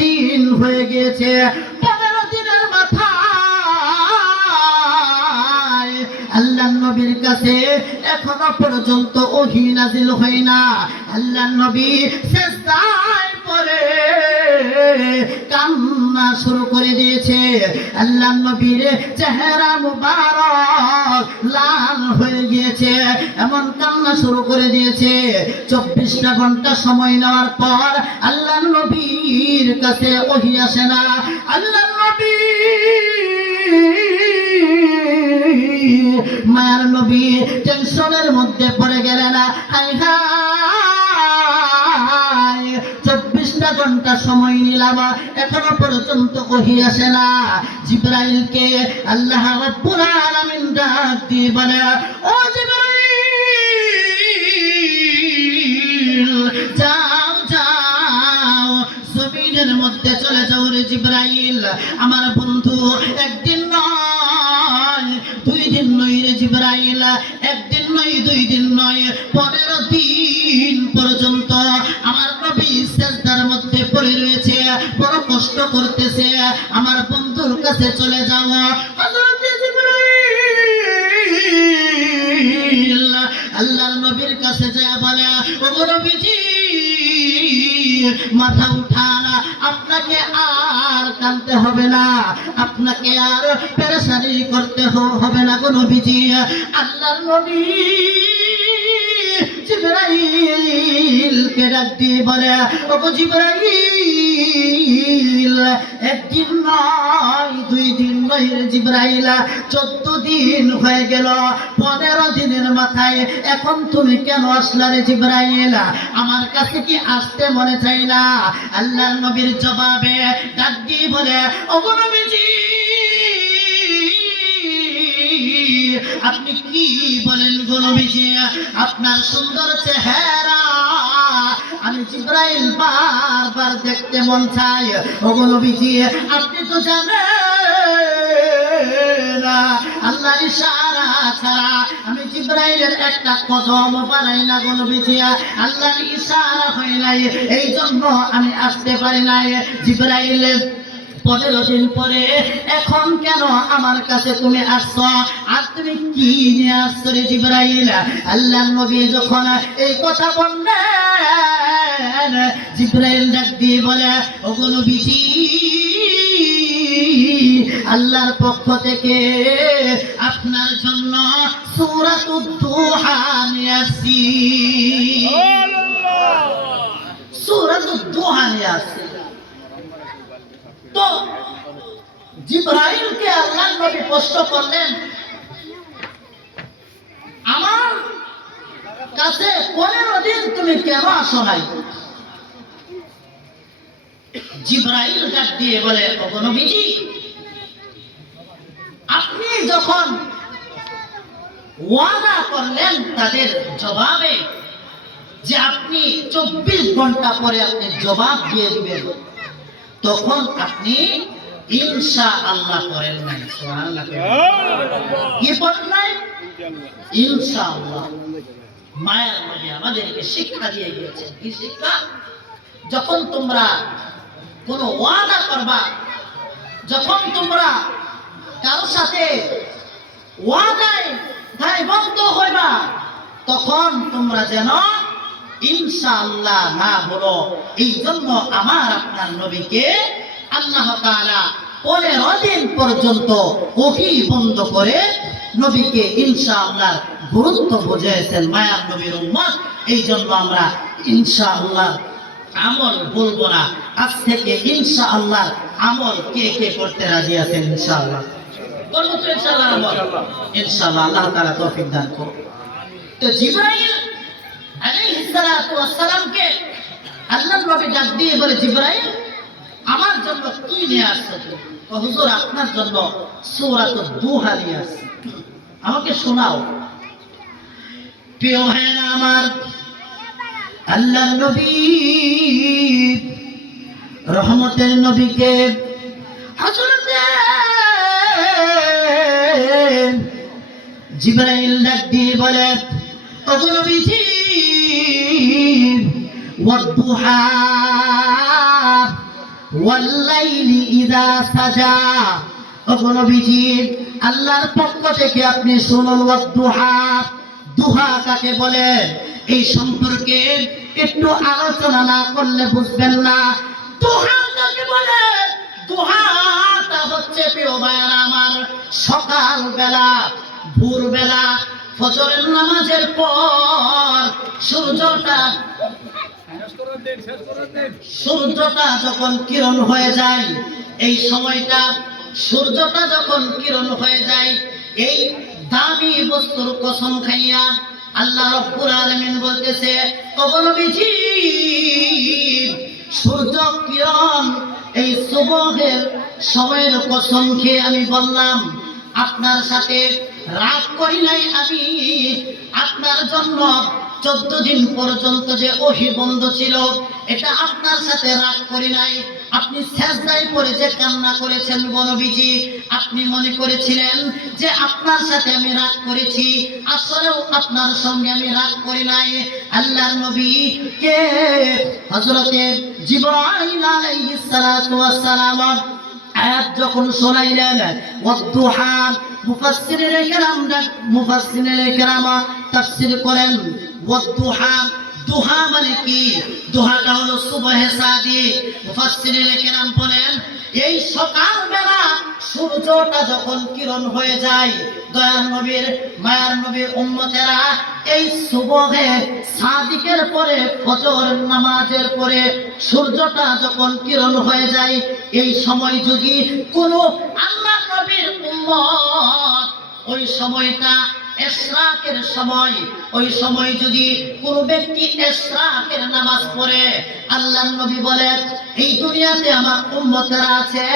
দিন হয়ে গিয়েছে, 15 দিনের মাথায় আল্লাহর নবীর কাছে এখনো পর্যন্ত ওহী নাযিল হয় না। আল্লাহর নবী সিজদায় পড়ে কান্না শুরু করে দিয়েছে। আল্লাহর নবীর চেহারা মুবারক লাল হয়ে গিয়েছে, এমন কান্না শুরু করে দিয়েছে। 24টা ঘন্টা সময় নেওয়ার পর আল্লাহর নবীর কাছে ওহী আসে না। আল্লাহর নবী মায়ার নবী টেনশনের মধ্যে পড়ে গেলেন। হায় হায়, 24টা ঘন্টা সময় নিলাম, এখনো পর্যন্ত ওহী আসে না। জিবরাইলকে আল্লাহ রাব্বুল আলামিন ডাক দিয়ে বলে, ও জিবরাইল, যাও যাও জমিনের মধ্যে চলে যাও রে জিবরাইল। আমার বন্ধু একদিন নয় 2 দিন নয় রে জিবরাইল, একদিন নয় 2 দিন নয়, 15 দিন পর্যন্ত আমার নবী সিজদার মধ্যে পড়ে রয়েছে, বড় কষ্ট করতেছে। আমার বন্ধুর কাছে চলে যাও। হযরত জিবরাইল আল্লাহর নবীর কাছে যায় বলে, ও নবীজি মাথা উঠান, আপনাকে আর কাঁদতে হবে না, আপনাকে আর পেরেশানি করতে হবে না গো নবীজি। আল্লাহর নবী জিবরাইলকে ডাক দিয়ে বলে, ও জিবরাইল, একদিন নয় 2 দিন নয় রে জিবরাইল, 14 দিন হয়ে গেল, 15 দিনের মাথায় এখন তুমি কেন আসলা রে জিবরাইল? আমার কাছে কি আসতে মনে চাই না? আল্লাহর নবীর জবাবে ডাক দিয়ে বলে, ও নবীজি, আপনি কি বলেন গো নবীজি? আপনার সুন্দর চেহারা আমি জিবরাইল বারবার দেখতে মন চাই। ও নবীজি, আপনি তো জানেন আল্লাহর ইশারা ছাড়া আমি জিবরাইলের একটা কদম বাড়াই না গো নবীজি। আল্লাহর ইশারা হয় নাই, এই জন্য আমি আসতে পারি নাই। জিবরাইল 15 দিন পরে এখন কেন আমার কাছে তুমি আসছো? আর তুমি কি নিয়ে আসছো রে জিবরাইল? আল্লাহর নবী যখন এই কথা বললেন, জিবরাইল ডাক দিয়ে বলে, ও নবীজি, আল্লাহর পক্ষ থেকে আপনার জন্য সূরাতুদ দুহা নিয়ে আসছি। সূরাতুদ দুহা নিয়ে আসছি। তো জিবরাইলকে আল্লাহর নবী প্রশ্ন করলেন, আমার কাছে 15 দিন তুমি কেন আসো নাই? জিবরাইল ডাক দিয়ে বলে, ও নবীজি, আপনি যখন ওয়াদা করলেন তাদের জবাবে যে আপনি 24 ঘন্টা পরে আপনি জবাব দিয়ে দিবেন, তখন আপনি ইনশাআল্লাহ করেন নাই। সুবহানাল্লাহ। কি করেন নাই? ইনশাআল্লাহ। মায়ের নবী আমাদেরকে শিক্ষা দিয়ে গিয়েছেন। কি শিক্ষা? যখন তোমরা কোনো ওয়াদা করবা, যখন তোমরা কারোর সাথে ওয়াদায় দায়বদ্ধ হইবা, তখন তোমরা যেন ইনশাআল্লাহ না বলো। এই জন্য আমার আপনার নবীকে আল্লাহ তাআলা 15 দিন পর্যন্ত ওহী বন্ধ করে নবীকে ইনশাআল্লাহ গুরুত্ব বুঝিয়েছেন মায়ার নবীর উম্মত। এই জন্য আমরা ইনশাআল্লাহ আমল বলবো না, আজ থেকে ইনশাআল্লাহ আমল কে কে করতে রাজি আছেন? ইনশাআল্লাহ করবো তো ইনশাআল্লাহ আমল। ইনশাআল্লাহ আল্লাহ তাআলা তৌফিক দান করুন। তো জিবরাইল আলাইহিস সালাতু ওয়াস সালামকে আল্লাহর নবী ডাক দিয়ে বলে, জিবরাইল, আমার জন্য কি নিয়ে আসছো? তো হুজুর, আপনার জন্য সূরাতুদ দুহা নিয়ে আসছি, আমাকে শোনাও। প্রিয় ভাইরা আমার, আল্লাহর নবী রহমতের নবীকে হযরত জিবরাইল ডাক দিয়ে বলে, ও নবীজি, ওয়াদ দুহা ওয়াল্লাইলি ইযা সাজা। ও নবীজি, আল্লাহর পক্ষ থেকে আপনি শুনুন, ওয়াদ-দুহা, দুহা কাকে বলে এই সম্পর্কে একটু আলোচনা না করলে বুঝবেন না। দুহা কাকে বলে? দুহাটা হচ্ছে প্রিয় ভাইরা আমার, সকাল বেলা, ভোর বেলা, ফজরের নামাজের পর সূর্যটা যখন কিরণ হয়ে যায়, এই সময়টা সূর্যটা যখন কিরণ হয়ে যায়, এই দামি বস্তুর কসম খাইয়া আল্লাহ রাব্বুল আলামিন বলতেছে, ও নবীজি, সূর্য কিরণ এই সুবহের সময়ের কসম খেয়ে আমি বললাম, আপনার সাথে রাগ করি নাই আমি। আপনার জন্য 14 দিন পর্যন্ত যে ওহী বন্ধ ছিল, এটা আপনার সাথে রাগ করি নাই। আপনি সেজদায় পড়ে যে কান্না করেছেন গো নবীজি, আপনি মনে করেছিলেন যে আপনার সাথে আমি রাগ করেছি, আসলেও আপনার সঙ্গে আমি রাগ করি নাই। আল্লাহর নবী কে হযরতে জিবরাইল আলাইহিস সালাতু ওয়াস সালাম আয়াত যখন শোনাইলেন, ওয়াদ-দুহা, মুফাসসিরিনে কেরাম তাফসীর করেন, ওয়াদ-দুহা, দুহা মানে কি? দুহাটা হলো সুবহে সাদিক। মুফাসসিরিনে কেরাম বলেন, এই সকাল বেলা সূর্যটা যখন কিরণ হয়ে যায়, দয়ার নবীর, মায়ার নবীর উম্মতেরা এই সুবহে সাদিকের পরে, ফজর নামাজের পরে সূর্যটা যখন কিরণ হয়ে যায়, এই সময় যদি কোনো আল্লাহ নবীর উম্মত ওই সময়টা ইশরাকের সময়, ওই সময় যদি কোনো ব্যক্তি ইশরাকের নামাজ পড়ে, আল্লাহর নবী বলেন, এই দুনিয়াতে আমার উম্মতেরা আছে,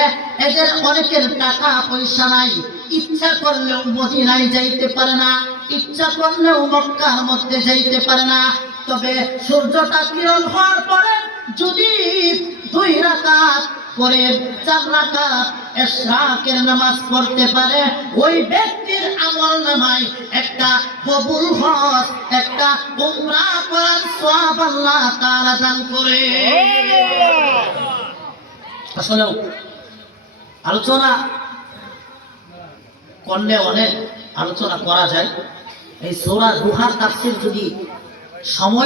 এদের অনেকের টাকা পয়সা নাই, ইচ্ছা করলেও মদিনায় যাইতে পারে না, ইচ্ছা করলেও মক্কার মধ্যে যাইতে পারে না। তবে সূর্যটা কিরণ হওয়ার পরে যদি 2 রাকাত করে 4 রাকাত ইশরাকের নামাজ পড়তে পারে, ওই ব্যক্তির আমলনামায় একটা কবুল হজ, একটা উমরা করার সওয়াব আল্লাহ তাআলা দান করে। আসলে আলোচনা করলে অনেক আলোচনা করা যায়। এই সূরা দুহার তাফসীর যদি সময়